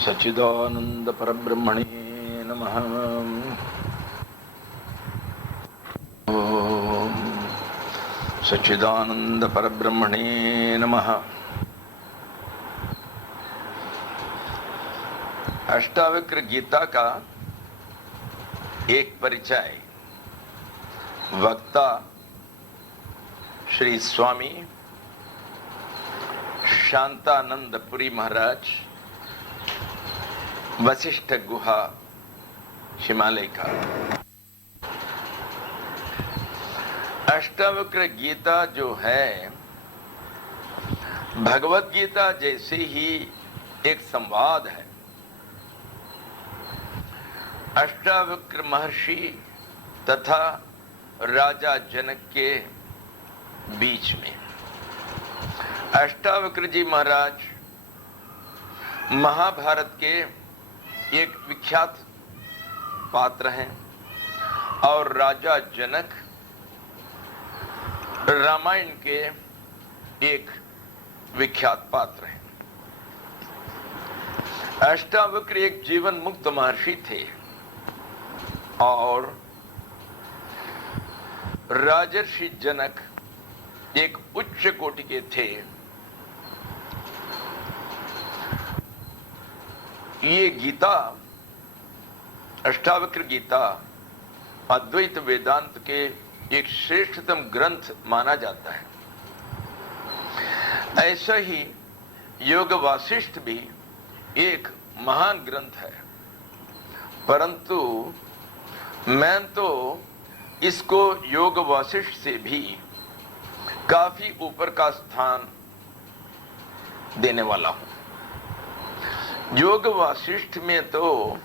सच्चिदानंद परब्रह्मणे नमः। ओम सच्चिदानंद परब्रह्मणे नमः। अष्टावक्र गीता का एक परिचय। वक्ता श्री स्वामी शांतानंद पुरी महाराज, वशिष्ठ गुहा, हिमालय का। अष्टावक्र गीता जो है, भगवत गीता जैसे ही एक संवाद है अष्टावक्र महर्षि तथा राजा जनक के बीच में। अष्टावक्र जी महाराज महाभारत के एक विख्यात पात्र हैं और राजा जनक रामायण के एक विख्यात पात्र हैं। अष्टावक्र एक जीवन मुक्त महर्षि थे और राजर्षि जनक एक उच्च कोटि के थे। ये गीता, अष्टावक्र गीता, अद्वैत वेदांत के एक श्रेष्ठतम ग्रंथ माना जाता है। ऐसा ही योग वासिष्ठ भी एक महान ग्रंथ है, परंतु मैं तो इसको योग वासिष्ठ से भी काफी ऊपर का स्थान देने वाला हूं। योग वासिष्ठ में तो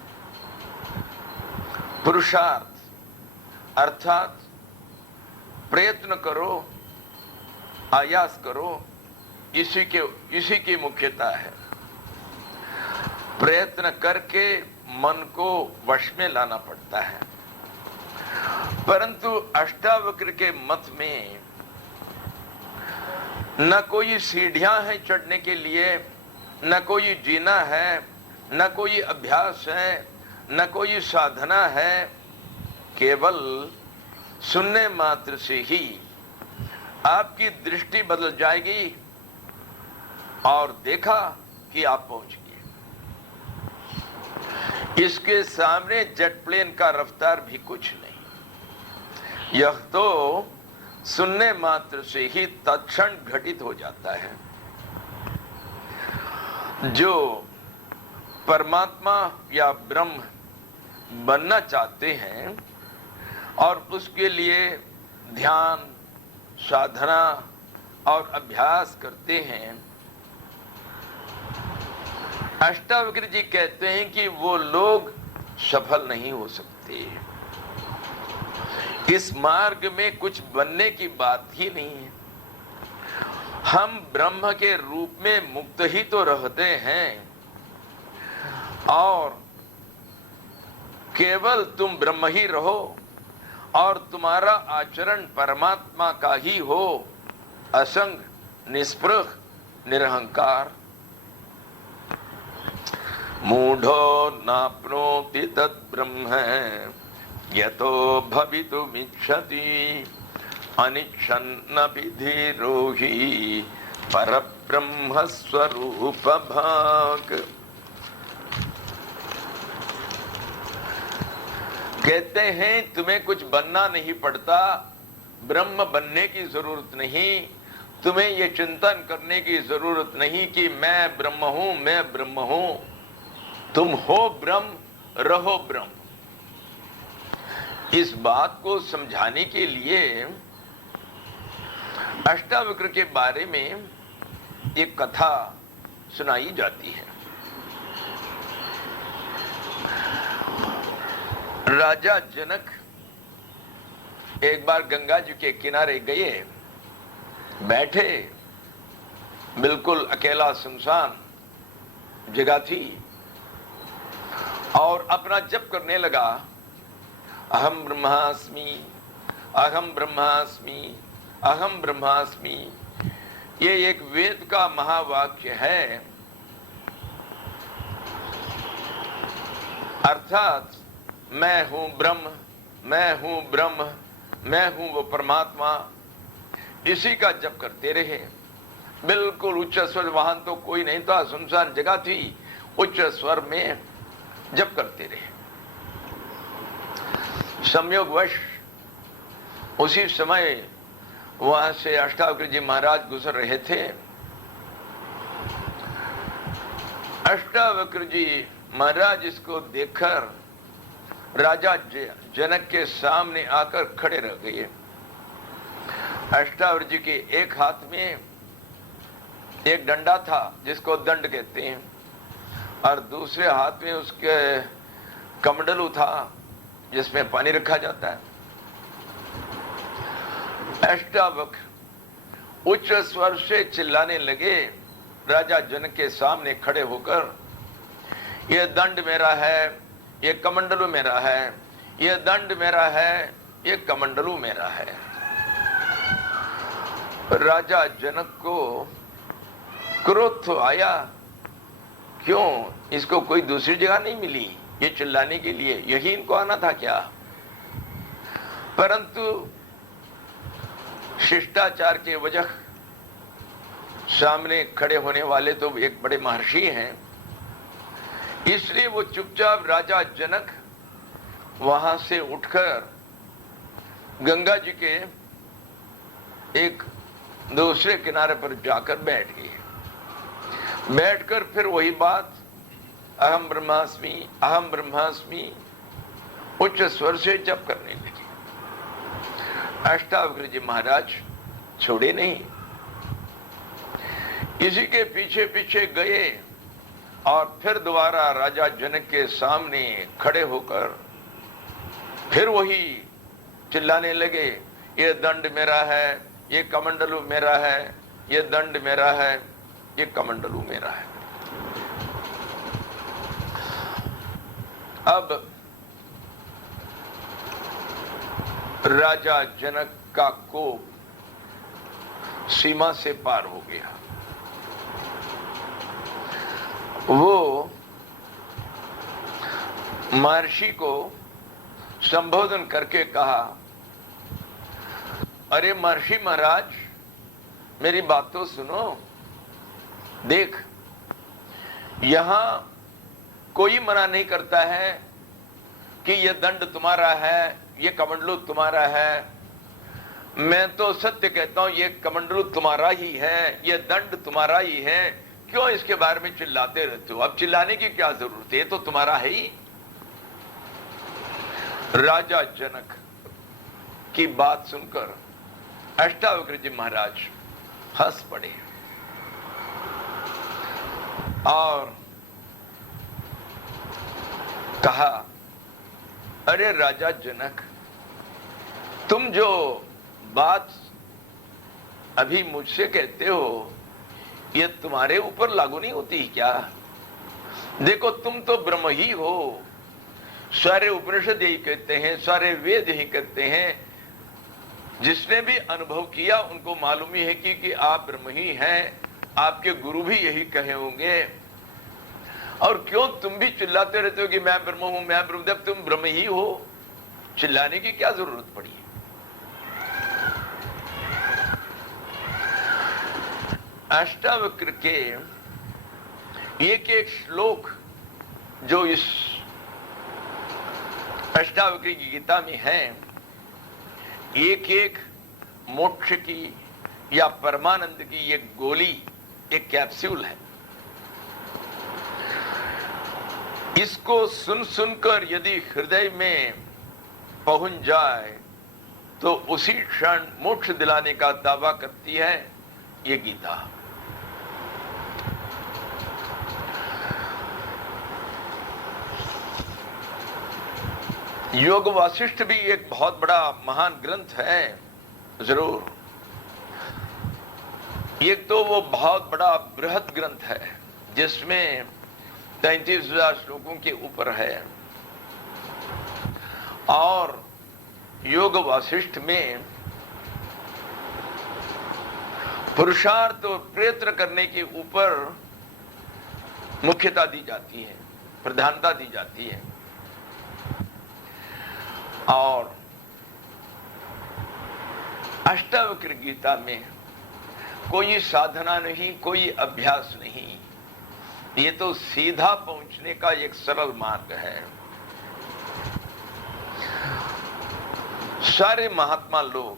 पुरुषार्थ अर्थात प्रयत्न करो, आयास करो, इसी की मुख्यता है। प्रयत्न करके मन को वश में लाना पड़ता है। परंतु अष्टावक्र के मत में न कोई सीढ़ियां हैं चढ़ने के लिए, न कोई जीना है, न कोई अभ्यास है, न कोई साधना है। केवल सुनने मात्र से ही आपकी दृष्टि बदल जाएगी और देखा कि आप पहुंच गए। इसके सामने जेट प्लेन का रफ्तार भी कुछ नहीं। यह तो सुनने मात्र से ही तत्क्षण घटित हो जाता है। जो परमात्मा या ब्रह्म बनना चाहते हैं और उसके लिए ध्यान, साधना और अभ्यास करते हैं, अष्टावक्र जी कहते हैं कि वो लोग सफल नहीं हो सकते। इस मार्ग में कुछ बनने की बात ही नहीं है। हम ब्रह्म के रूप में मुक्त ही तो रहते हैं और केवल तुम ब्रह्म ही रहो और तुम्हारा आचरण परमात्मा का ही हो, असंग, निष्पृह, निरहंकार। मूढ़ो नाप्नोति तद्ब्रह्म यतो भवितुमिच्छति अनिच्छन्नपि धीरोहि परब्रह्म स्वरूप भाग। कहते हैं तुम्हें कुछ बनना नहीं पड़ता, ब्रह्म बनने की जरूरत नहीं। तुम्हें ये चिंतन करने की जरूरत नहीं कि मैं ब्रह्म हूं, मैं ब्रह्म हूं। तुम हो ब्रह्म, रहो ब्रह्म। इस बात को समझाने के लिए अष्टावक्र के बारे में एक कथा सुनाई जाती है। राजा जनक एक बार गंगा जी के किनारे गए, बैठे, बिल्कुल अकेला सुनसान जगह थी और अपना जप करने लगा। अहम ब्रह्मास्मि, अहम ब्रह्मास्मि, अहम ब्रह्मास्मि। ये एक वेद का महावाक्य है। अर्थात मैं हूं ब्रह्म, मैं हूं ब्रह्म, मैं हूं वो परमात्मा, इसी का जप करते रहे। बिल्कुल उच्च स्वर, वहां तो कोई नहीं था, सुनसान जगह थी, उच्च स्वर में जप करते रहे। संयोगवश उसी समय वहां से अष्टावक्र जी महाराज गुजर रहे थे। अष्टावक्र जी महाराज इसको देखकर राजा जनक के सामने आकर खड़े रह गए। अष्टावक्र जी के एक हाथ में एक डंडा था जिसको दंड कहते हैं, और दूसरे हाथ में उसके कमंडलू था जिसमें पानी रखा जाता है। अष्टावक्र उच्च स्वर से चिल्लाने लगे राजा जनक के सामने खड़े होकर, ये दंड मेरा है, ये कमंडलू मेरा है, ये दंड मेरा है, ये कमंडलू मेरा है। राजा जनक को क्रोध तो आया, क्यों इसको कोई दूसरी जगह नहीं मिली ये चिल्लाने के लिए, यही इनको आना था क्या? परंतु शिष्टाचार के वजह सामने खड़े होने वाले तो एक बड़े महर्षि हैं, इसलिए वो चुपचाप राजा जनक वहां से उठकर गंगा जी के एक दूसरे किनारे पर जाकर बैठ गए। बैठकर फिर वही बात, अहम ब्रह्मास्मि, अहम ब्रह्मास्मि, उच्च स्वर से जप करने लगे। अष्टावक्र जी महाराज छोड़े नहीं, इसी के पीछे पीछे गए और फिर दोबारा राजा जनक के सामने खड़े होकर फिर वही चिल्लाने लगे, ये दंड मेरा है, ये कमंडलू मेरा है, ये दंड मेरा है, ये कमंडलू मेरा है। अब राजा जनक का कोप सीमा से पार हो गया। वो महर्षि को संबोधन करके कहा, अरे महर्षि महाराज, मेरी बात तो सुनो। देख, यहां कोई मना नहीं करता है कि ये दंड तुम्हारा है, ये कमंडलू तुम्हारा है। मैं तो सत्य कहता हूं, ये कमंडलू तुम्हारा ही है, ये दंड तुम्हारा ही है। क्यों इसके बारे में चिल्लाते रहते हो? अब चिल्लाने की क्या जरूरत है, ये तो तुम्हारा है ही। राजा जनक की बात सुनकर अष्टावक्र जी महाराज हंस पड़े और कहा, अरे राजा जनक, तुम जो बात अभी मुझसे कहते हो ये तुम्हारे ऊपर लागू नहीं होती क्या? देखो, तुम तो ब्रह्म ही हो। सारे उपनिषद यही कहते हैं, सारे वेद यही कहते हैं। जिसने भी अनुभव किया उनको मालूम ही है कि आप ब्रह्म ही हैं। आपके गुरु भी यही कहे होंगे। और क्यों तुम भी चिल्लाते रहते हो कि मैं ब्रह्म हूं, मैं ब्रह्म? जब तुम ब्रह्म ही हो, चिल्लाने की क्या जरूरत पड़ी है? अष्टावक्र के एक एक श्लोक जो इस अष्टावक्र की गीता में है, एक एक मोक्ष की या परमानंद की एक गोली, एक कैप्सूल है। इसको सुन सुनकर यदि हृदय में पहुंच जाए तो उसी क्षण मोक्ष दिलाने का दावा करती है ये गीता। योग वासिष्ठ भी एक बहुत बड़ा महान ग्रंथ है, जरूर। एक तो वो बहुत बड़ा बृहद ग्रंथ है जिसमें 33,000 श्लोकों के ऊपर है, और योग वासिष्ठ में पुरुषार्थ और प्रयत्न करने के ऊपर मुख्यता दी जाती है, प्रधानता दी जाती है। और अष्टावक्र गीता में कोई साधना नहीं, कोई अभ्यास नहीं, ये तो सीधा पहुंचने का एक सरल मार्ग है। सारे महात्मा लोग,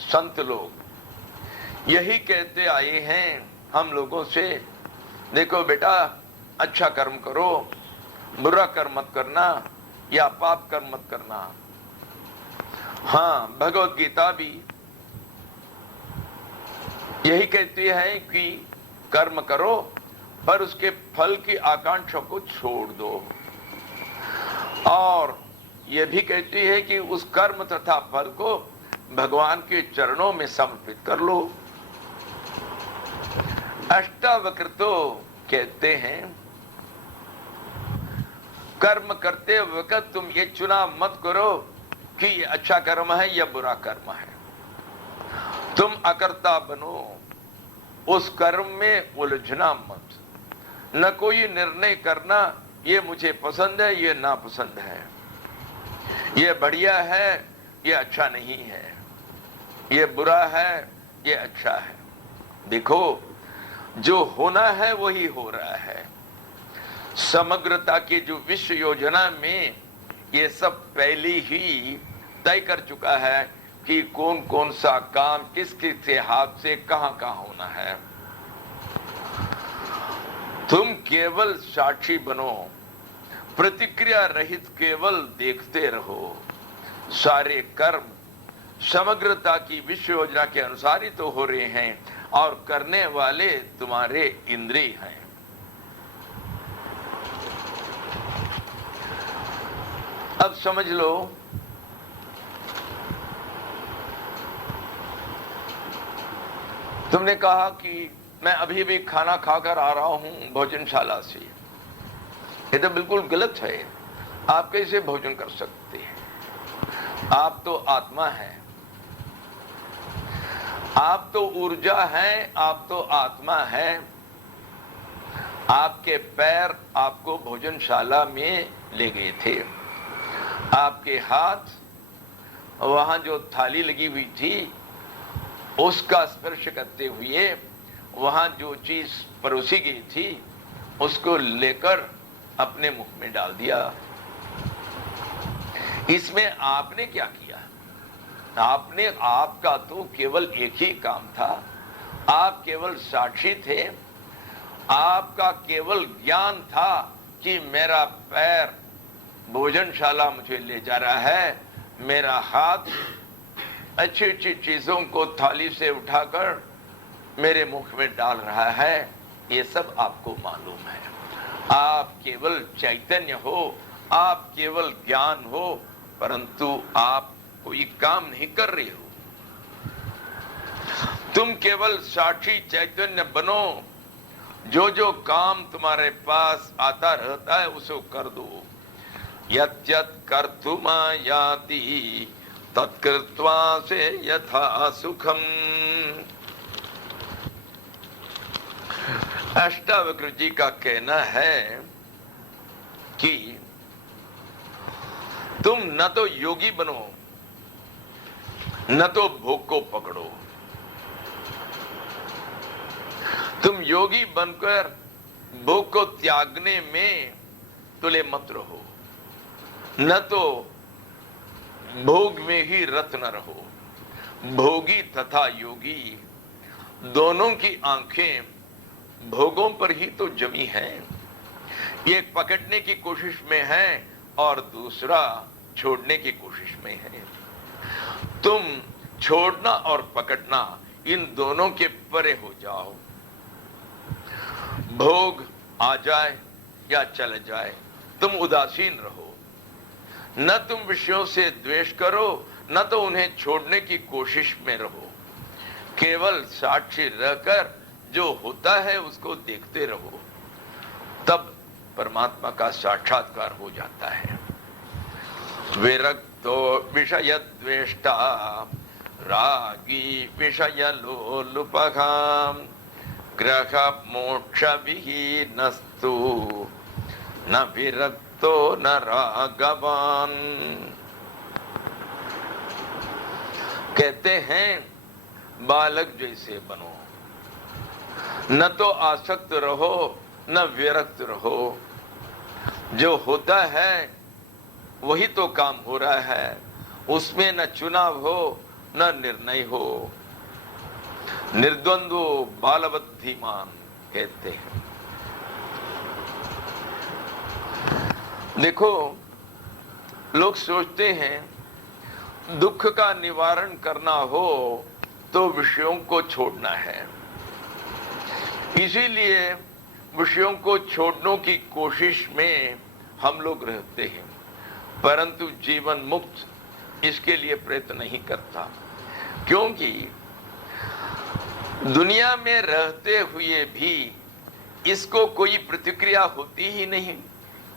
संत लोग यही कहते आए हैं हम लोगों से, देखो बेटा, अच्छा कर्म करो, बुरा कर्म मत करना या पाप कर्म मत करना। हाँ, भगवत गीता भी यही कहती है कि कर्म करो पर उसके फल की आकांक्षा को छोड़ दो, और यह भी कहती है कि उस कर्म तथा फल को भगवान के चरणों में समर्पित कर लो। अष्टावक्र तो कहते हैं कर्म करते वक्त तुम ये चुनाव मत करो कि ये अच्छा कर्म है या बुरा कर्म है। तुम अकर्ता बनो, उस कर्म में उलझना मत, न कोई निर्णय करना ये मुझे पसंद है, ये नापसंद है, ये बढ़िया है, ये अच्छा नहीं है, ये बुरा है, ये अच्छा है। देखो, जो होना है वही हो रहा है। समग्रता की जो विश्व योजना में ये सब पहले ही तय कर चुका है कि कौन कौन सा काम किस किस के हाथ से कहां कहां होना है। तुम केवल साक्षी बनो, प्रतिक्रिया रहित केवल देखते रहो। सारे कर्म समग्रता की विश्व योजना के अनुसार ही तो हो रहे हैं, और करने वाले तुम्हारे इंद्रिय हैं। अब समझ लो, तुमने कहा कि मैं अभी भी खाना खाकर आ रहा हूं भोजनशाला से। ये तो बिल्कुल गलत है। आप कैसे भोजन कर सकते हैं? आप तो आत्मा है, आप तो ऊर्जा है, आप तो आत्मा है। आपके पैर आपको भोजनशाला में ले गए थे, आपके हाथ वहां जो थाली लगी हुई थी उसका स्पर्श करते हुए वहां जो चीज परोसी गई थी उसको लेकर अपने मुख में डाल दिया। इसमें आपने क्या किया? आपका तो केवल एक ही काम था, आप केवल साक्षी थे। आपका केवल ज्ञान था कि मेरा पैर भोजनशाला मुझे ले जा रहा है, मेरा हाथ अच्छी अच्छी चीजों को थाली से उठाकर मेरे मुख में डाल रहा है। ये सब आपको मालूम है। आप केवल चैतन्य हो, आप केवल ज्ञान हो, परंतु आप कोई काम नहीं कर रहे हो। तुम केवल साक्षी चैतन्य बनो। जो जो काम तुम्हारे पास आता रहता है उसे कर दो। यत् यत् कर्तुमायाति तत्कृत्वा से यथा सुखम। अष्टावक्र जी का कहना है कि तुम न तो योगी बनो, न तो भोग को पकड़ो। तुम योगी बनकर भोग को त्यागने में तुले मत रहो, न तो भोग में ही रत न रहो। भोगी तथा योगी दोनों की आंखें भोगों पर ही तो जमी हैं। एक पकड़ने की कोशिश में है और दूसरा छोड़ने की कोशिश में है। तुम छोड़ना और पकड़ना इन दोनों के परे हो जाओ। भोग आ जाए या चले जाए, तुम उदासीन रहो। न तुम विषयों से द्वेष करो, न तो उन्हें छोड़ने की कोशिश में रहो। केवल साक्षी रहकर जो होता है उसको देखते रहो, तब परमात्मा का साक्षात्कार हो जाता है। विरक्तो विषय द्वेष्टा रागी विषय लोलुपघाम ग्रह मोक्ष विहीनस्तु न विरक्तो न रागवान। कहते हैं बालक जैसे बनो, न तो आसक्त रहो न विरक्त रहो। जो होता है वही तो काम हो रहा है, उसमें न चुनाव हो न निर्णय हो। निर्द्वंद्व बालवद्धीमान कहते हैं। देखो, लोग सोचते हैं दुख का निवारण करना हो तो विषयों को छोड़ना है, इसीलिए विषयों को छोड़ने की कोशिश में हम लोग रहते हैं, परंतु जीवन मुक्त इसके लिए प्रयत्न नहीं करता। क्योंकि दुनिया में रहते हुए भी इसको कोई प्रतिक्रिया होती ही नहीं,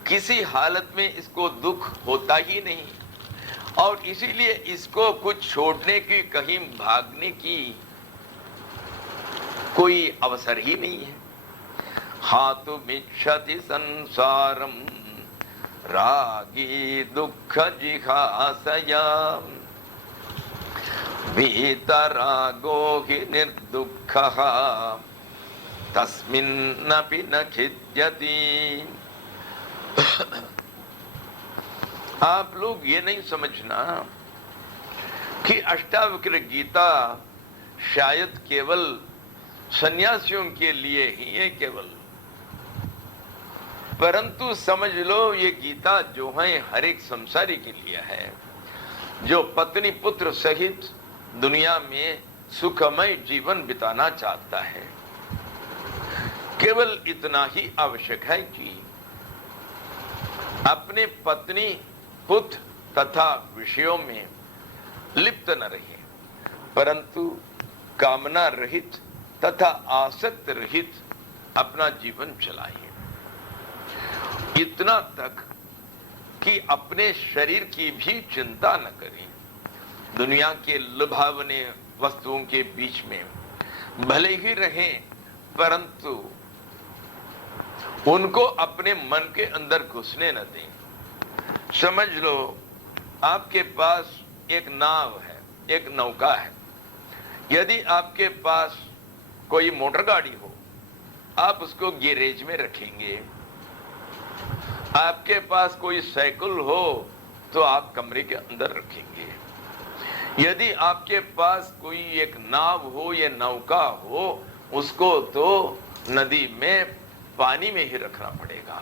किसी हालत में इसको दुख होता ही नहीं, और इसीलिए इसको कुछ छोड़ने की, कहीं भागने की कोई अवसर ही नहीं है। हातुमिच्छति संसारम रागी दुख जिहासया वीतरागो हि निर्दुःखः तस्मिन्नपि न खिद्यति। आप लोग ये नहीं समझना कि अष्टावक्र गीता शायद केवल सन्यासियों के लिए ही है केवल, परंतु समझ लो ये गीता जो है हर एक संसारी के लिए है, जो पत्नी पुत्र सहित दुनिया में सुखमय जीवन बिताना चाहता है। केवल इतना ही आवश्यक है कि अपने पत्नी पुत्र तथा विषयों में लिप्त न रहे, परंतु कामना रहित तथा आसक्त रहित अपना जीवन चलाइए। इतना तक कि अपने शरीर की भी चिंता न करें। दुनिया के लुभावने वस्तुओं के बीच में भले ही रहें, परंतु उनको अपने मन के अंदर घुसने न दें। समझ लो आपके पास एक नाव है, एक नौका है। यदि आपके पास कोई मोटर गाड़ी हो, आप उसको गैरेज में रखेंगे। आपके पास कोई साइकिल हो तो आप कमरे के अंदर रखेंगे। यदि आपके पास कोई एक नाव हो या नौका हो, उसको तो नदी में पानी में ही रखना पड़ेगा।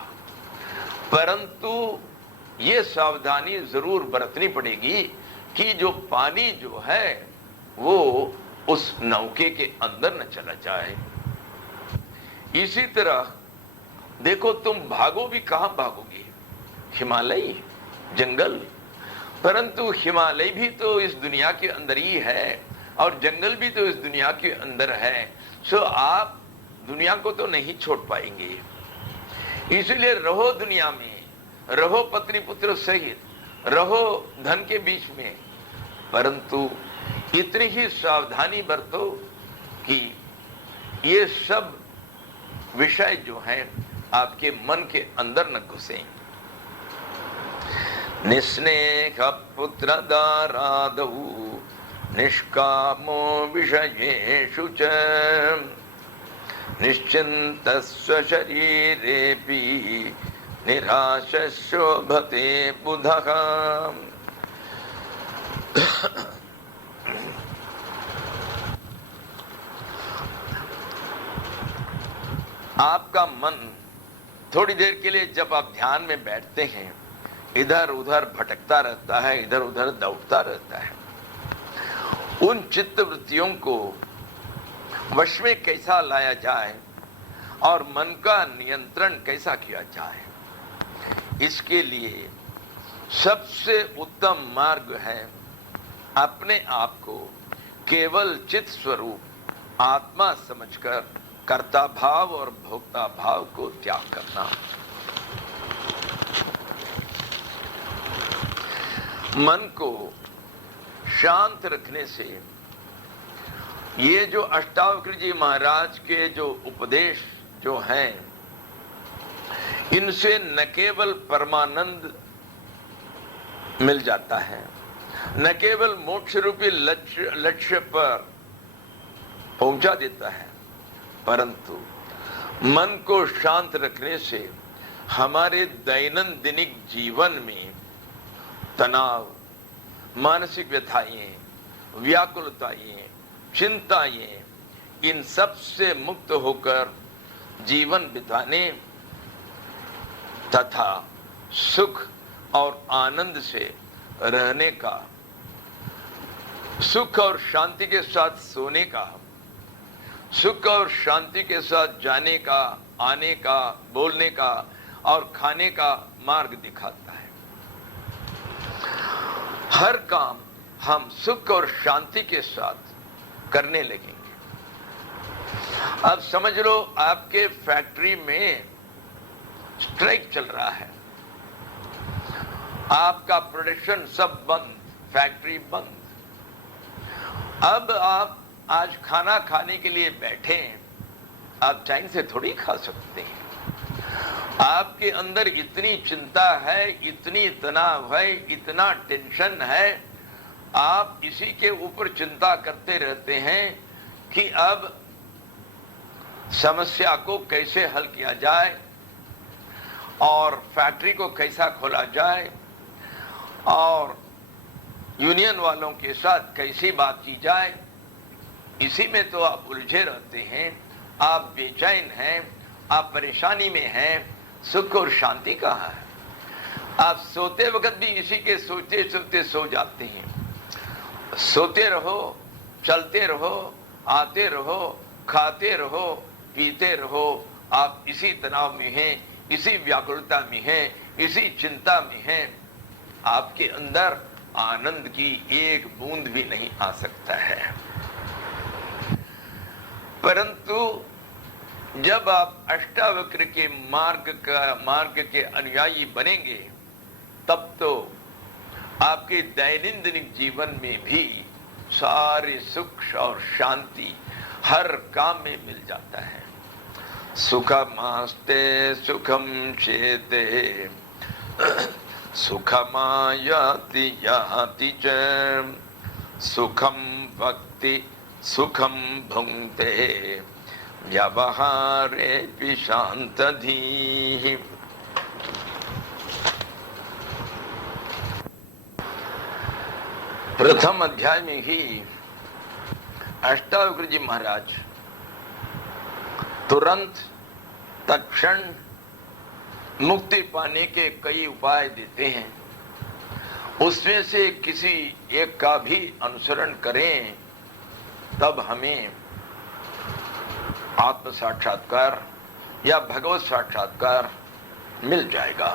परंतु ये सावधानी जरूर बरतनी पड़ेगी कि जो पानी जो है वो उस नौके के अंदर न चला जाए। इसी तरह देखो, तुम भागो भी कहां भागोगे? हिमालय, जंगल, परंतु हिमालय भी तो इस दुनिया के अंदर ही है और जंगल भी तो इस दुनिया के अंदर है। सो आप दुनिया को तो नहीं छोड़ पाएंगे, इसलिए रहो दुनिया में, रहो पत्नी पुत्र सहित, रहो धन के बीच में, परंतु इतनी ही सावधानी बरतो कि ये सब विषय जो है आपके मन के अंदर न घुसे। निस्नेह पुत्र दारादौ निष्कामो विषयेषु च निश्चिन्तस्व शरीरेऽपि निराशः शोभते बुधः। आपका मन थोड़ी देर के लिए जब आप ध्यान में बैठते हैं, इधर उधर भटकता रहता है, इधर उधर दौड़ता रहता है। उन चित्त वृत्तियों को वश में कैसा लाया जाए और मन का नियंत्रण कैसा किया जाए, इसके लिए सबसे उत्तम मार्ग है अपने आप को केवल चित्त स्वरूप आत्मा समझकर कर्ता भाव और भोक्ता भाव को त्याग करना। मन को शांत रखने से ये जो अष्टावक्र जी महाराज के जो उपदेश जो हैं, इनसे न केवल परमानंद मिल जाता है, न केवल मोक्ष रूपी लक्ष्य पर पहुंचा देता है, परंतु मन को शांत रखने से हमारे दैनंदिन जीवन में तनाव, मानसिक व्यथाएं, व्याकुलताएं, चिंताएं, इन सब से मुक्त होकर जीवन बिताने तथा सुख और आनंद से रहने का, सुख और शांति के साथ सोने का, सुख और शांति के साथ जाने का, आने का, बोलने का और खाने का मार्ग दिखाता है। हर काम हम सुख और शांति के साथ करने लगेंगे। अब समझ लो, आपके फैक्ट्री में स्ट्राइक चल रहा है, आपका प्रोडक्शन सब बंद, फैक्ट्री बंद। अब आप आज खाना खाने के लिए बैठे हैं, आप चैन से थोड़ी खा सकते हैं। आपके अंदर इतनी चिंता है, इतनी तनाव है, इतना टेंशन है, आप इसी के ऊपर चिंता करते रहते हैं कि अब समस्या को कैसे हल किया जाए और फैक्ट्री को कैसा खोला जाए और यूनियन वालों के साथ कैसी बात की जाए। इसी में तो आप उलझे रहते हैं, आप बेचैन हैं, आप परेशानी में हैं। सुख और शांति कहाँ है? आप सोते वक्त भी इसी के सोचते सोचते सो जाते हैं। सोते रहो, चलते रहो, आते रहो, खाते रहो, पीते रहो, आप इसी तनाव में हैं, इसी व्याकुलता में हैं, इसी चिंता में हैं। आपके अंदर आनंद की एक बूंद भी नहीं आ सकता है। परंतु जब आप अष्टावक्र के मार्ग के अनुयायी बनेंगे, तब तो आपके दैनंदिन जीवन में भी सारे सुख और शांति हर काम में मिल जाता है। सुखमास्ते सुखम शेते सुखमायाति याति च सुखम भक्ति सुखम भुंक्ते व्यवहारे शांतधीः। प्रथम अध्याय में ही अष्टावक्र जी महाराज तुरंत तत्क्षण मुक्ति पाने के कई उपाय देते हैं। उसमें से किसी एक का भी अनुसरण करें, तब हमें आत्म साक्षात्कार या भगवत साक्षात्कार मिल जाएगा।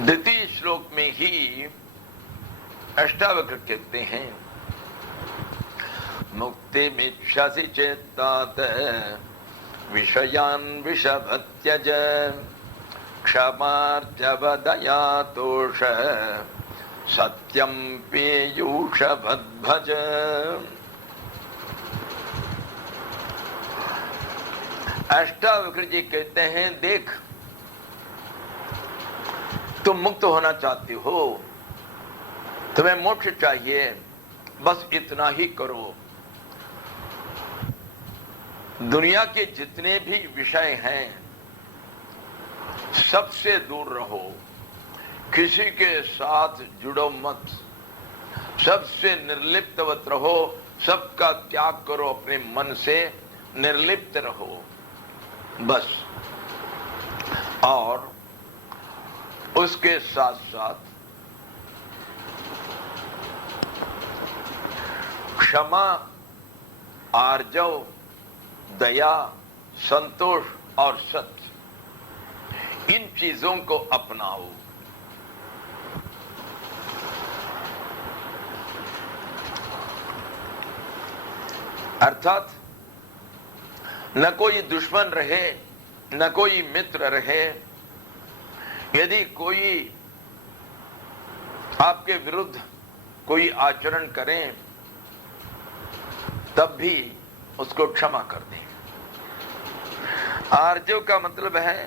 द्वितीय श्लोक में ही अष्टावक्र कहते हैं, मुक्ति मिच्छसि चेत्तात विषयान विषभ त्यज क्षमार्जव दया तोष सत्यम पेयूष भज। अष्टावक्र जी कहते हैं, देख, तुम मुक्त होना चाहते हो, तुम्हें मोक्ष चाहिए, बस इतना ही करो। दुनिया के जितने भी विषय हैं सबसे दूर रहो, किसी के साथ जुड़ो मत, सबसे निर्लिप्तवत रहो, सबका त्याग करो, अपने मन से निर्लिप्त रहो बस। और उसके साथ साथ क्षमा, आर्जव, दया, संतोष और सत्य, इन चीजों को अपनाओ। अर्थात न कोई दुश्मन रहे, न कोई मित्र रहे। यदि कोई आपके विरुद्ध कोई आचरण करें तब भी उसको क्षमा कर दें। आर्जव का मतलब है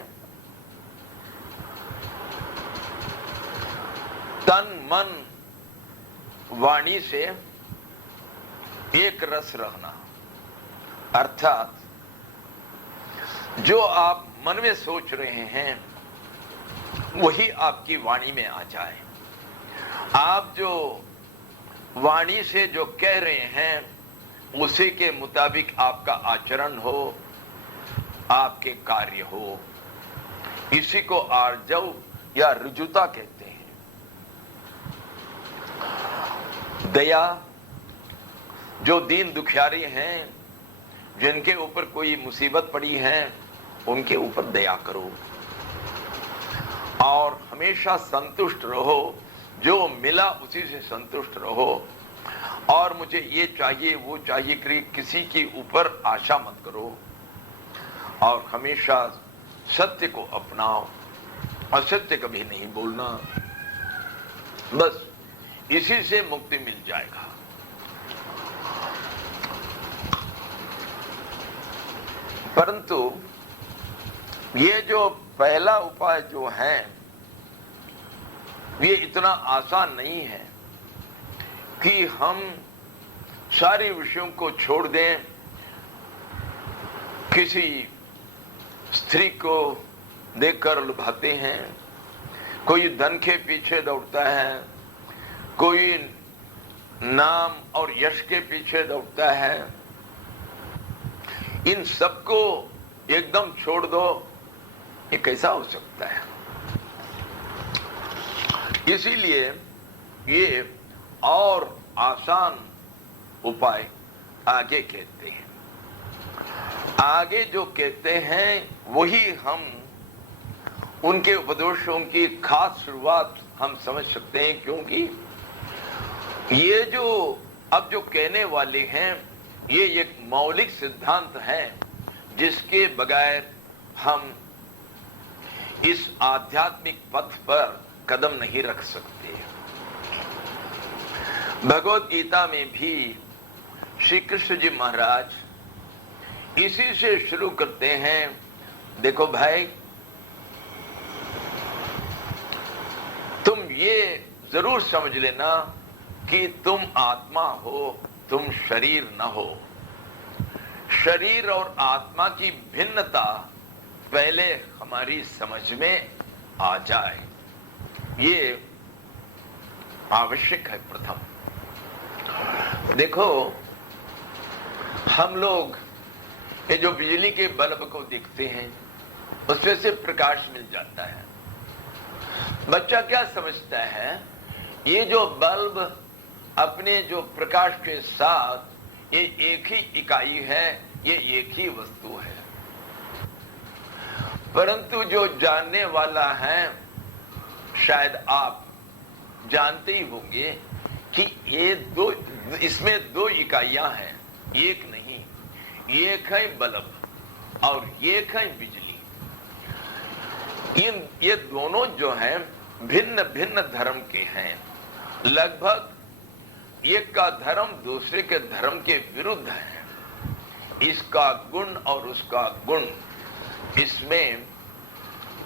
तन मन वाणी से एक रस रहना, अर्थात जो आप मन में सोच रहे हैं वही आपकी वाणी में आ जाए। आप जो वाणी से जो कह रहे हैं उसी के मुताबिक आपका आचरण हो, आपके कार्य हो। इसी को आर्जव या ऋजुता कहते हैं। दया, जो दीन दुखियारी हैं, जिनके ऊपर कोई मुसीबत पड़ी है, उनके ऊपर दया करो और हमेशा संतुष्ट रहो। जो मिला उसी से संतुष्ट रहो और मुझे ये चाहिए वो चाहिए किसी के ऊपर आशा मत करो और हमेशा सत्य को अपनाओ, असत्य कभी नहीं बोलना। बस इसी से मुक्ति मिल जाएगा। परंतु ये जो पहला उपाय जो है ये इतना आसान नहीं है कि हम सारे विषयों को छोड़ दें, किसी स्त्री को देखकर लुभाते हैं, कोई धन के पीछे दौड़ता है, कोई नाम और यश के पीछे दौड़ता है। इन सबको एकदम छोड़ दो, ये कैसा हो सकता है? इसीलिए ये और आसान उपाय आगे कहते हैं। आगे जो कहते हैं वही हम उनके उपदेशों की खास शुरुआत हम समझ सकते हैं, क्योंकि ये जो अब जो कहने वाले हैं ये एक मौलिक सिद्धांत है जिसके बगैर हम इस आध्यात्मिक पथ पर कदम नहीं रख सकते। भगवत गीता में भी श्री कृष्ण जी महाराज इसी से शुरू करते हैं। देखो भाई, तुम ये जरूर समझ लेना कि तुम आत्मा हो, तुम शरीर न हो। शरीर और आत्मा की भिन्नता पहले हमारी समझ में आ जाए, ये आवश्यक है। प्रथम देखो, हम लोग ये जो बिजली के बल्ब को देखते हैं उसमें से प्रकाश मिल जाता है। बच्चा क्या समझता है, ये जो बल्ब अपने जो प्रकाश के साथ ये एक ही इकाई है, ये एक ही वस्तु है। परंतु जो जानने वाला है, शायद आप जानते ही होंगे कि ये दो, इसमें दो इकाइयां हैं, एक नहीं। एक है बल्ब और एक है बिजली। ये दोनों जो हैं भिन्न भिन्न धर्म के हैं। लगभग एक का धर्म दूसरे के धर्म के विरुद्ध है। इसका गुण और उसका गुण, इसमें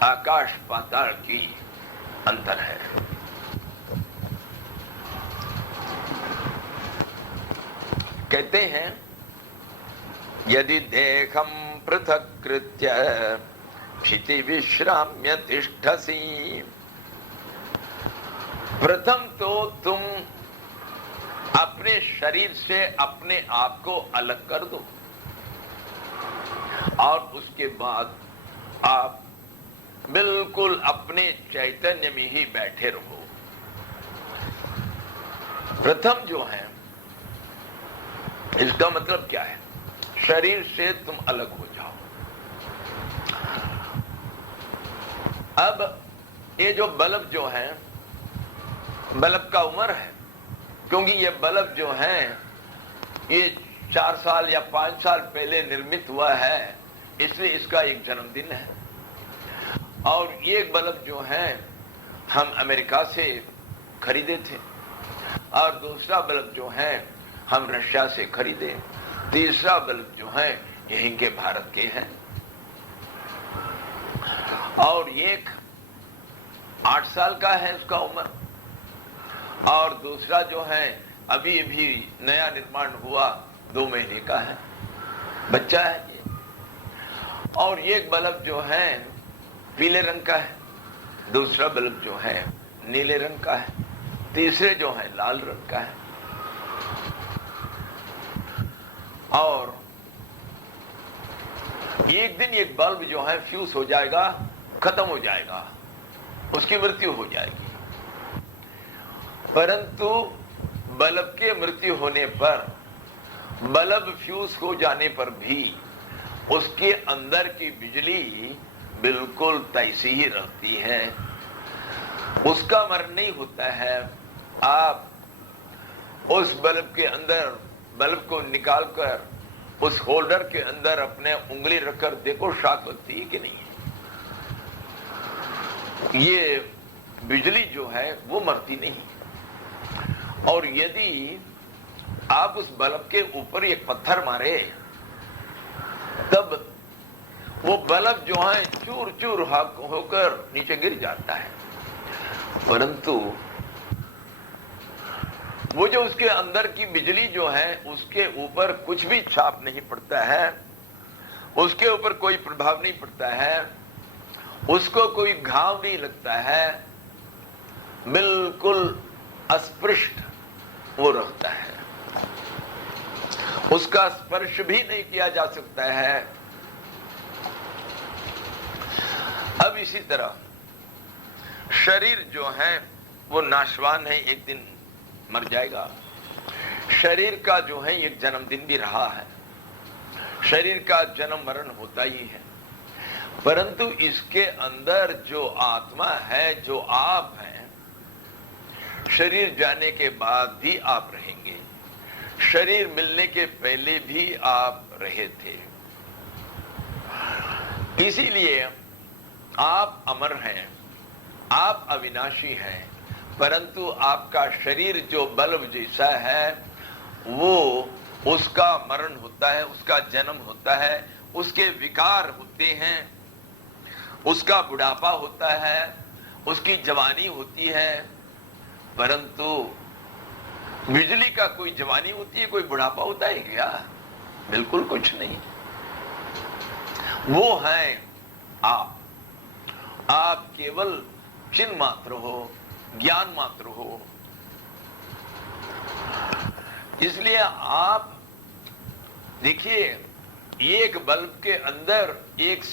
आकाश पाताल की अंतर है। कहते हैं, यदि देहम पृथक कृत्य क्षिति विश्राम्य तिष्ठसी। प्रथम तो तुम अपने शरीर से अपने आप को अलग कर दो और उसके बाद आप बिल्कुल अपने चैतन्य में ही बैठे रहो। प्रथम जो है, इसका मतलब क्या है? शरीर से तुम अलग हो जाओ। अब ये जो बल्ब जो है, बल्ब का उम्र है, क्योंकि ये बल्ब जो है ये 4 साल या 5 साल पहले निर्मित हुआ है, इसलिए इसका एक जन्मदिन है। और ये बल्ब जो है हम अमेरिका से खरीदे थे और दूसरा बल्ब जो है हम रशिया से खरीदे, तीसरा बल्ब जो है यहीं के भारत के हैं, और एक 8 साल का है उसका उम्र, और दूसरा जो है अभी अभी नया निर्माण हुआ 2 महीने का है, बच्चा है ये। और एक बल्ब जो है पीले रंग का है, दूसरा बल्ब जो है नीले रंग का है, तीसरे जो है लाल रंग का है। और एक दिन एक बल्ब जो है फ्यूज हो जाएगा, खत्म हो जाएगा, उसकी मृत्यु हो जाएगी। परंतु बल्ब के मृत्यु होने पर, बल्ब फ्यूज हो जाने पर भी उसके अंदर की बिजली बिल्कुल तैसी ही रहती है, उसका मरण नहीं होता है। आप उस बल्ब के अंदर, बल्ब को निकालकर उस होल्डर के अंदर अपने उंगली रखकर देखो, शॉक लगती है कि नहीं। ये बिजली जो है वो मरती नहीं। और यदि आप उस बल्ब के ऊपर एक पत्थर मारे, तब वो बल्ब जो है चूर चूर होकर नीचे गिर जाता है। परंतु वो जो उसके अंदर की बिजली जो है, उसके ऊपर कुछ भी छाप नहीं पड़ता है, उसके ऊपर कोई प्रभाव नहीं पड़ता है, उसको कोई घाव नहीं लगता है, बिल्कुल अस्पृष्ट वो रहता है, उसका स्पर्श भी नहीं किया जा सकता है। अब इसी तरह शरीर जो है वो नाशवान है, एक दिन मर जाएगा। शरीर का जो है एक जन्मदिन भी रहा है, शरीर का जन्म मरण होता ही है, परंतु इसके अंदर जो आत्मा है, जो आप हैं, शरीर जाने के बाद भी आप रहेंगे, शरीर मिलने के पहले भी आप रहे थे। इसीलिए आप अमर हैं, आप अविनाशी हैं, परंतु आपका शरीर जो बल्ब जैसा है, वो उसका मरण होता है, उसका जन्म होता है, उसके विकार होते हैं, उसका बुढ़ापा होता है, उसकी जवानी होती है। परंतु बिजली का कोई जवानी होती है, कोई बुढ़ापा होता है क्या? बिल्कुल कुछ नहीं। वो है आप केवल चिन्ह मात्र हो, ज्ञान मात्र हो। इसलिए आप देखिए, एक बल्ब के अंदर एक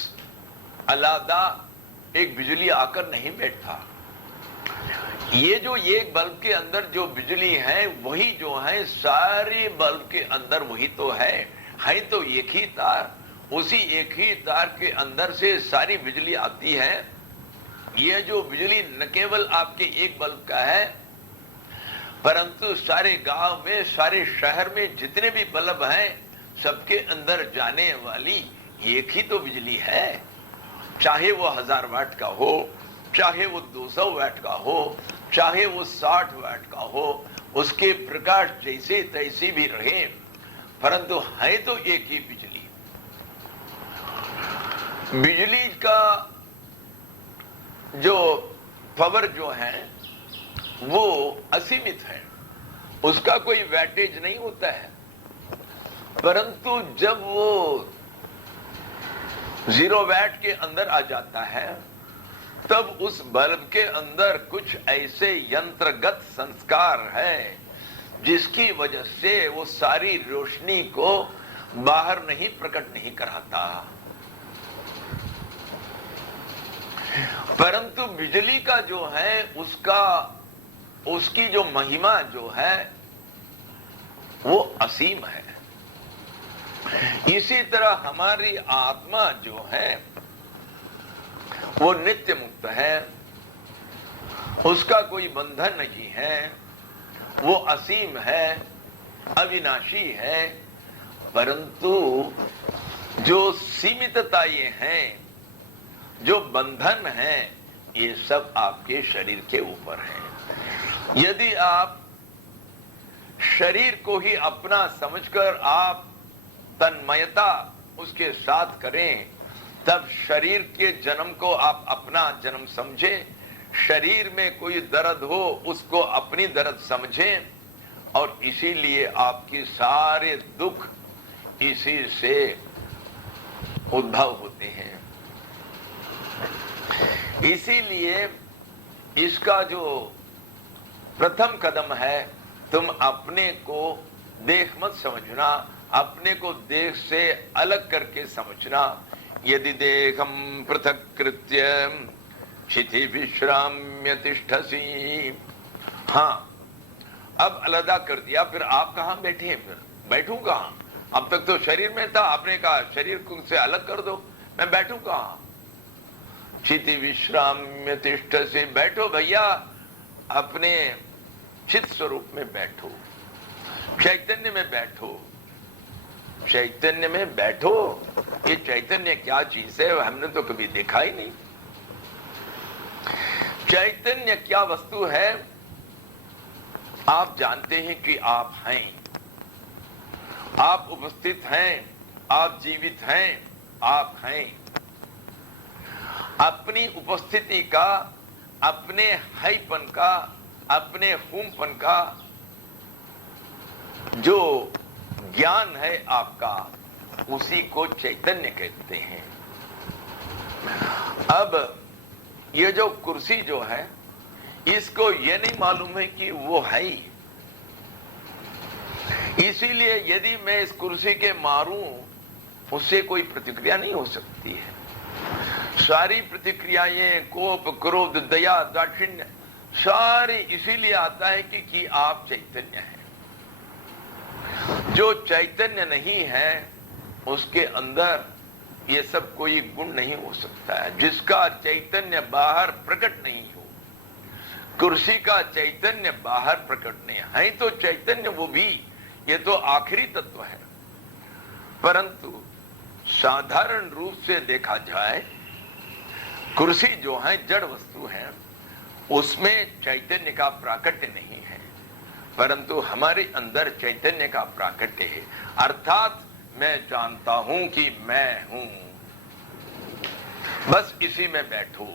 अलग एक बिजली आकर नहीं बैठा। ये जो एक बल्ब के अंदर जो बिजली है, वही जो है सारे बल्ब के अंदर वही तो है तो एक ही तार, उसी एक ही तार के अंदर से सारी बिजली आती है। ये जो बिजली न केवल आपके एक बल्ब का है, परंतु सारे गांव में, सारे शहर में जितने भी बल्ब हैं, सबके अंदर जाने वाली एक ही तो बिजली है। चाहे वो 1000 वाट का हो, चाहे वो 200 वाट का हो, चाहे वो 60 वाट का हो, उसके प्रकाश जैसे तैसे भी रहे, परंतु है तो एक ही बिजली। बिजली का जो पावर जो है वो असीमित है, उसका कोई वैटेज नहीं होता है। परंतु जब वो 0 वैट के अंदर आ जाता है, तब उस बल्ब के अंदर कुछ ऐसे यंत्रगत संस्कार है जिसकी वजह से वो सारी रोशनी को बाहर नहीं प्रकट नहीं कराता। परंतु बिजली का जो है उसकी जो महिमा जो है वो असीम है। इसी तरह हमारी आत्मा जो है वो नित्य मुक्त है, उसका कोई बंधन नहीं है, वो असीम है, अविनाशी है। परंतु जो सीमितता ये हैं, जो बंधन है, ये सब आपके शरीर के ऊपर है। यदि आप शरीर को ही अपना समझकर आप तन्मयता उसके साथ करें, तब शरीर के जन्म को आप अपना जन्म समझें, शरीर में कोई दर्द हो उसको अपनी दर्द समझें, और इसीलिए आपके सारे दुख इसी से उद्भव होते हैं। इसीलिए इसका जो प्रथम कदम है, तुम अपने को देह मत समझना, अपने को देह से अलग करके समझना। यदि देहम पृथक कृत्य क्षिति विश्राम्य तिष्ठसी। हाँ, अब अलग कर दिया, फिर आप कहां बैठे हैं? फिर बैठूं कहां? अब तक तो शरीर में था, आपने कहा शरीर से अलग कर दो, मैं बैठूं कहां? क्षिति विश्राम्य तिष्ठसी, बैठो भैया, अपने चित स्वरूप में बैठो, चैतन्य में बैठो, चैतन्य में बैठो। ये चैतन्य क्या चीज है, हमने तो कभी देखा ही नहीं। चैतन्य क्या वस्तु है? आप जानते हैं कि आप हैं, आप उपस्थित हैं, आप जीवित हैं, आप हैं। अपनी उपस्थिति का, अपने हैपन का, अपने हूंपन का जो ज्ञान है आपका, उसी को चैतन्य कहते हैं। अब ये जो कुर्सी जो है, इसको ये नहीं मालूम है कि वो है ही, इसीलिए यदि मैं इस कुर्सी के मारूं, उससे कोई प्रतिक्रिया नहीं हो सकती है। सारी प्रतिक्रियाएं, कोप, क्रोध, दया, दाक्षिण्य, सारी इसीलिए आता है कि आप चैतन्य हैं। जो चैतन्य नहीं है, उसके अंदर ये सब कोई गुण नहीं हो सकता है। जिसका चैतन्य बाहर प्रकट नहीं हो, कुर्सी का चैतन्य बाहर प्रकट नहीं है, तो चैतन्य वो भी, ये तो आखिरी तत्व है। परंतु साधारण रूप से देखा जाए, कुर्सी जो है जड़ वस्तु है, उसमें चैतन्य का प्राकट्य नहीं है, परंतु हमारे अंदर चैतन्य का प्राकट्य है। अर्थात मैं जानता हूं कि मैं हूं, बस इसी में बैठो।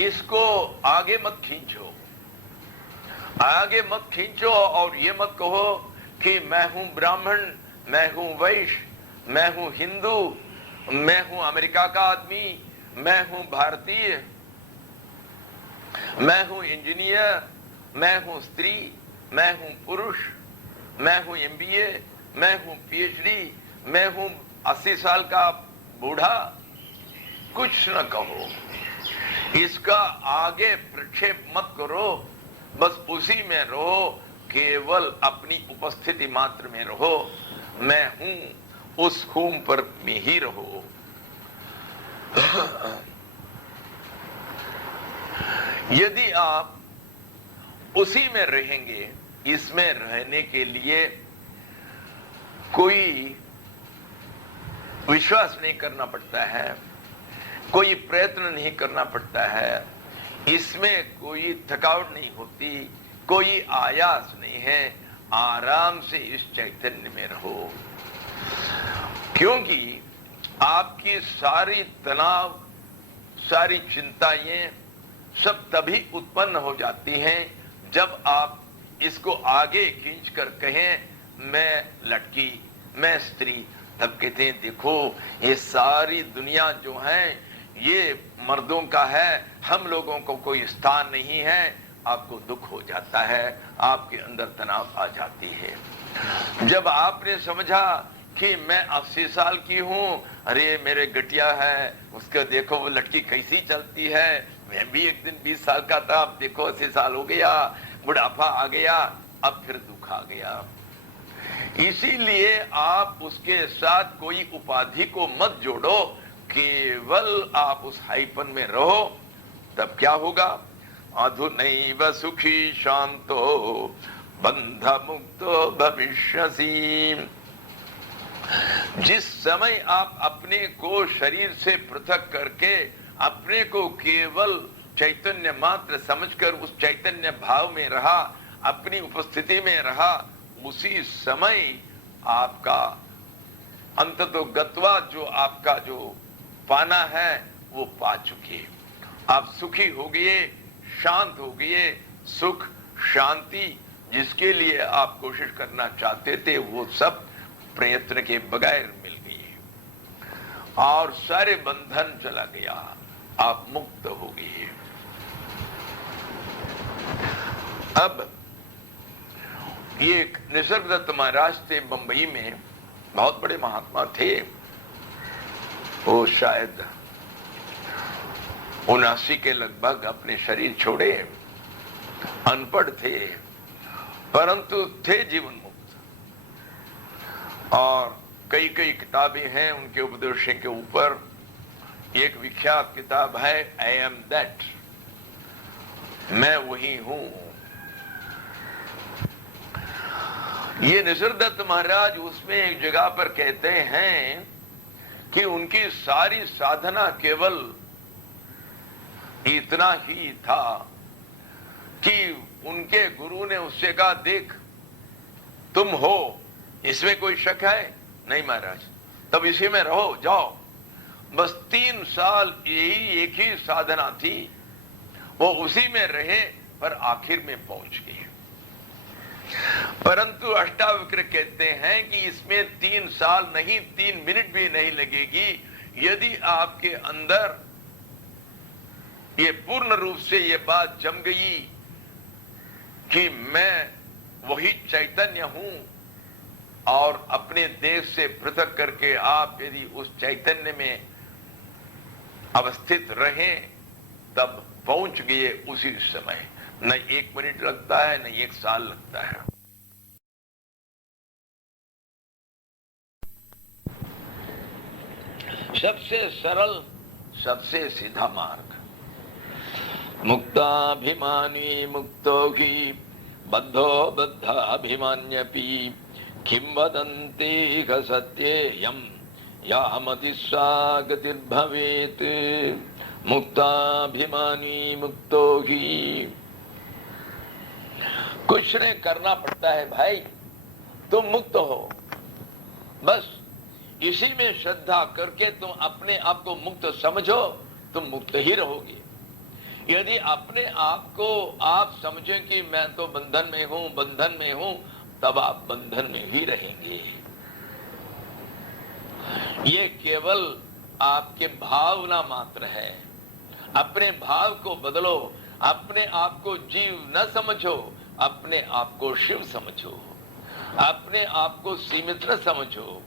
इसको आगे मत खींचो, आगे मत खींचो, और ये मत कहो कि मैं हूं ब्राह्मण, मैं हूं वैश्य, मैं हूं हिंदू, मैं हूं अमेरिका का आदमी, मैं हूं भारतीय, मैं हूं इंजीनियर, मैं हूं स्त्री, मैं हूं पुरुष, मैं हूं एमबीए, मैं हूं पीएचडी, मैं हूं 80 साल का बूढ़ा। कुछ न कहो, इसका आगे प्रक्षेप मत करो, बस उसी में रहो, केवल अपनी उपस्थिति मात्र में रहो। मैं हूं, उस हूं पर में ही रहो। यदि आप उसी में रहेंगे, इसमें रहने के लिए कोई विश्वास नहीं करना पड़ता है, कोई प्रयत्न नहीं करना पड़ता है, इसमें कोई थकावट नहीं होती, कोई आयास नहीं है। आराम से इस चैतन्य में रहो, क्योंकि आपकी सारी तनाव, सारी चिंताएं सब तभी उत्पन्न हो जाती हैं जब आप इसको आगे खींच कर कहें मैं लड़की, मैं स्त्री। तब कहते हैं देखो ये सारी दुनिया जो है ये मर्दों का है, हम लोगों को कोई स्थान नहीं है। आपको दुख हो जाता है, आपके अंदर तनाव आ जाती है। जब आपने समझा कि मैं 80 साल की हूं, अरे मेरे गटिया है, उसको देखो वो लड़की कैसी चलती है, मैं भी एक दिन 20 साल का था, अब देखो 80 साल हो गया, बुढ़ापा आ गया, अब फिर दुख आ गया। इसीलिए आप उसके साथ कोई उपाधि को मत जोड़ो, केवल आप उस हाइपन में रहो। तब क्या होगा? अधुनैव सुखी शांतो बंध मुक्तो भविष्यसि। जिस समय आप अपने को शरीर से पृथक करके अपने को केवल चैतन्य मात्र समझकर उस चैतन्य भाव में रहा, अपनी उपस्थिति में रहा, उसी समय आपका अंततो गत्वा जो आपका जो पाना है वो पा चुके। आप सुखी हो गए, शांत हो गए। सुख शांति जिसके लिए आप कोशिश करना चाहते थे वो सब प्रयत्न के बगैर मिल गए और सारे बंधन चला गया, आप मुक्त हो गए। अब ये निसर्गदत्त महाराज थे बंबई में, बहुत बड़े महात्मा थे। वो शायद 79 के लगभग अपने शरीर छोड़े, अनपढ़ थे परंतु थे जीवन मुक्त। और कई कई किताबें हैं उनके उपदेशों के ऊपर। एक विख्यात किताब है आई एम दैट, मैं वही हूं। ये निसर्गदत्त महाराज उसमें एक जगह पर कहते हैं कि उनकी सारी साधना केवल इतना ही था कि उनके गुरु ने उससे कहा, देख तुम हो, इसमें कोई शक है? नहीं महाराज, तब इसी में रहो, जाओ। बस 3 साल यही एक ही साधना थी, वो उसी में रहे पर आखिर में पहुंच गए। परंतु अष्टावक्र कहते हैं कि इसमें 3 साल नहीं, 3 मिनट भी नहीं लगेगी यदि आपके अंदर ये पूर्ण रूप से ये बात जम गई कि मैं वही चैतन्य हूं और अपने देश से पृथक करके आप यदि उस चैतन्य में अवस्थित रहें, तब पहुंच गए उसी समय। न 1 मिनट लगता है, न 1 साल लगता है। सबसे सरल, सबसे सीधा मार्ग। मुक्ताभिमानी मुक्तो हि बद्धो बद्धाभिमान्यपि किं वदन्ति क सत्येयं यामति सा गतिर्भवेत्। मुक्ताभिमानी मुक्तो ही। कुछ नहीं करना पड़ता है भाई, तुम मुक्त हो। बस इसी में श्रद्धा करके तुम अपने आप को मुक्त समझो, तुम मुक्त ही रहोगे। यदि अपने आप को आप समझें कि मैं तो बंधन में हूं, बंधन में हूं, तब आप बंधन में ही रहेंगे। ये केवल आपके भावना मात्र है। अपने भाव को बदलो, अपने आप को जीव न समझो, अपने आप को शिव समझो, अपने आप को सीमित न समझो।